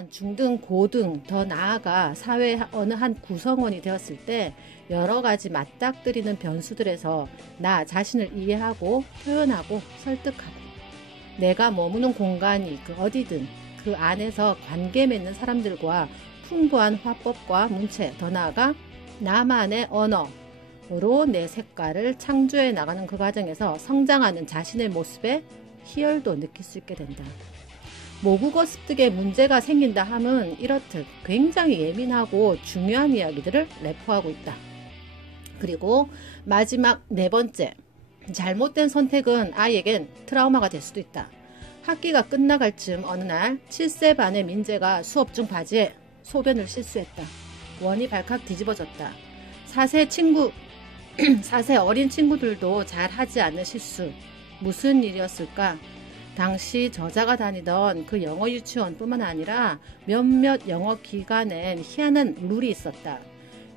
또한 중등, 고등, 더 나아가 사회의 어느 한 구성원이 되었을 때 여러 가지 맞닥뜨리는 변수들에서 나 자신을 이해하고 표현하고 설득하고 내가 머무는 공간이 그 어디든 그 안에서 관계 맺는 사람들과 풍부한 화법과 문체, 더 나아가 나만의 언어로 내 색깔을 창조해 나가는 그 과정에서 성장하는 자신의 모습에 희열도 느낄 수 있게 된다. 모국어 습득에 문제가 생긴다 함은 이렇듯 굉장히 예민하고 중요한 이야기들을 내포하고 있다. 그리고 마지막 네 번째, 잘못된 선택은 아이에겐 트라우마가 될 수도 있다. 학기가 끝나갈 즈음 어느 날 7세 반의 민재가 수업 중 바지에 소변을 실수했다. 원이 발칵 뒤집어졌다. 4세 어린 친구들도 잘 하지 않는 실수. 무슨 일이었을까? 당시 저자가 다니던 그 영어 유치원뿐만 아니라 몇몇 영어 기관엔 희한한 룰이 있었다.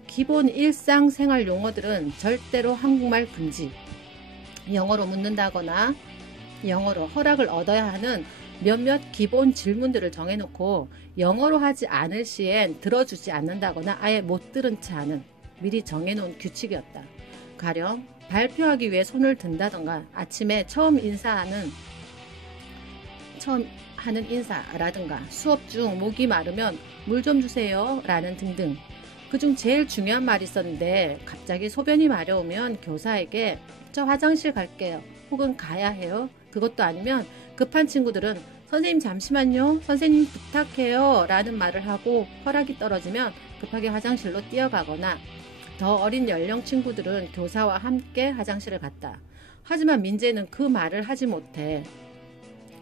기본 일상생활 용어들은 절대로 한국말 금지. 영어로 묻는다거나 영어로 허락을 얻어야 하는 몇몇 기본 질문들을 정해놓고 영어로 하지 않을 시엔 들어주지 않는다거나 아예 못 들은 채 하는 미리 정해놓은 규칙이었다. 가령 발표하기 위해 손을 든다던가 아침에 처음 하는 인사라든가 수업 중 목이 마르면 물 좀 주세요 라는 등등. 그중 제일 중요한 말이 있었는데 갑자기 소변이 마려우면 교사에게 저 화장실 갈게요 혹은 가야 해요. 그것도 아니면 급한 친구들은 선생님 잠시만요 선생님 부탁해요 라는 말을 하고 허락이 떨어지면 급하게 화장실로 뛰어가거나 더 어린 연령 친구들은 교사와 함께 화장실을 갔다. 하지만 민재는 그 말을 하지 못해.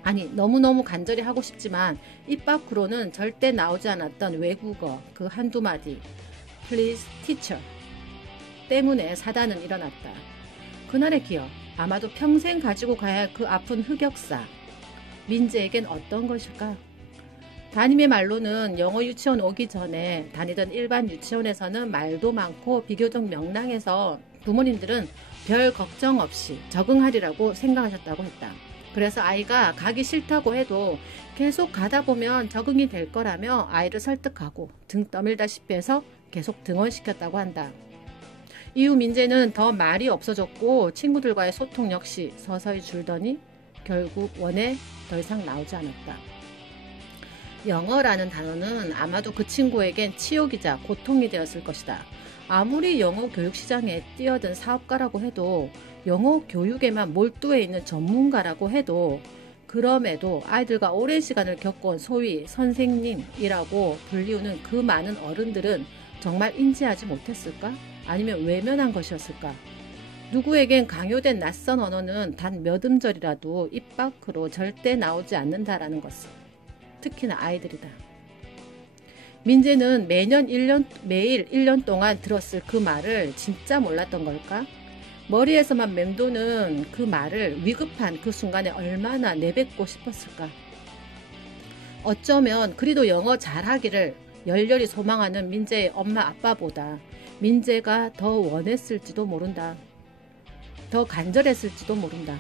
아니 너무너무 간절히 하고 싶지만 입 밖으로는 절대 나오지 않았던 외국어 그 한두 마디 Please teacher 때문에 사단은 일어났다. 그날의 기억, 아마도 평생 가지고 가야 할 그 아픈 흑역사. 민재에겐 어떤 것일까? 담임의 말로는 영어 유치원 오기 전에 다니던 일반 유치원에서는 말도 많고 비교적 명랑해서 부모님들은 별 걱정 없이 적응하리라고 생각하셨다고 했다. 그래서 아이가 가기 싫다고 해도 계속 가다 보면 적응이 될 거라며 아이를 설득하고 등 떠밀다시피 해서 계속 등원시켰다고 한다. 이후 민재는 더 말이 없어졌고 친구들과의 소통 역시 서서히 줄더니 결국 원에 더 이상 나오지 않았다. 영어라는 단어는 아마도 그 친구에겐 치욕이자 고통이 되었을 것이다. 아무리 영어 교육 시장에 뛰어든 사업가라고 해도 영어 교육에만 몰두해 있는 전문가라고 해도 그럼에도 아이들과 오랜 시간을 겪어온 소위 선생님이라고 불리우는 그 많은 어른들은 정말 인지하지 못했을까? 아니면 외면한 것이었을까? 누구에겐 강요된 낯선 언어는 단 몇 음절이라도 입 밖으로 절대 나오지 않는다라는 것을. 특히나 아이들이다. 민재는 매일 1년 동안 들었을 그 말을 진짜 몰랐던 걸까? 머리에서만 맴도는 그 말을 위급한 그 순간에 얼마나 내뱉고 싶었을까? 어쩌면 그리도 영어 잘하기를 열렬히 소망하는 민재의 엄마 아빠보다 민재가 더 원했을지도 모른다. 더 간절했을지도 모른다.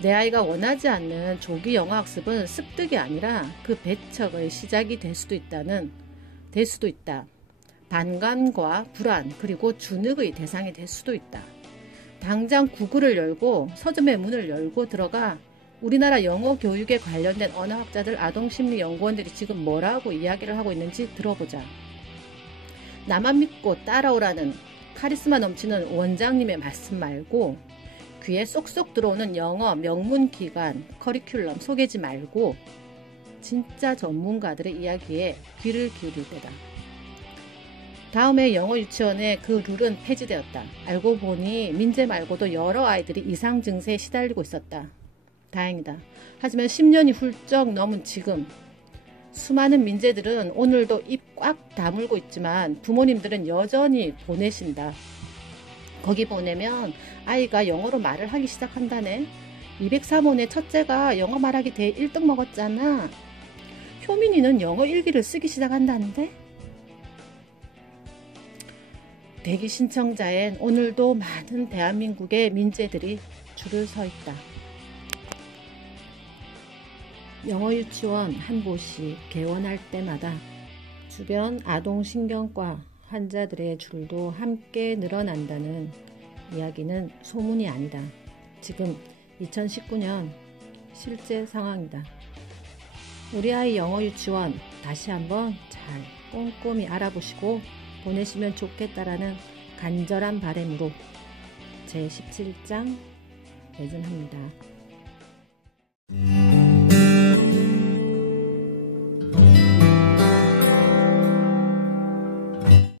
내 아이가 원하지 않는 조기 영어 학습은 습득이 아니라 그 배척의 시작이 될 수도 있다. 반감과 불안 그리고 주눅의 대상이 될 수도 있다. 당장 구글을 열고 서점의 문을 열고 들어가 우리나라 영어 교육에 관련된 언어학자들 아동심리연구원들이 지금 뭐라고 이야기를 하고 있는지 들어보자. 나만 믿고 따라오라는 카리스마 넘치는 원장님의 말씀 말고 귀에 쏙쏙 들어오는 영어 명문기관 커리큘럼 속이지 말고 진짜 전문가들의 이야기에 귀를 기울일 때다. 다음에 영어 유치원의 그 룰은 폐지되었다. 알고 보니 민재 말고도 여러 아이들이 이상 증세에 시달리고 있었다. 다행이다. 하지만 10년이 훌쩍 넘은 지금 수많은 민재들은 오늘도 입 꽉 다물고 있지만 부모님들은 여전히 보내신다. 거기 보내면 아이가 영어로 말을 하기 시작한다네. 203호의 첫째가 영어 말하기 대회 1등 먹었잖아. 효민이는 영어 일기를 쓰기 시작한다는데. 대기 신청자엔 오늘도 많은 대한민국의 민재들이 줄을 서 있다. 영어 유치원 한 곳이 개원할 때마다 주변 아동신경과 환자들의 줄도 함께 늘어난다는 이야기는 소문이 아니다. 지금 2019년 실제 상황이다. 우리 아이 영어 유치원 다시 한번 잘 꼼꼼히 알아보시고 보내시면 좋겠다라는 간절한 바람으로 제17장 매진합니다.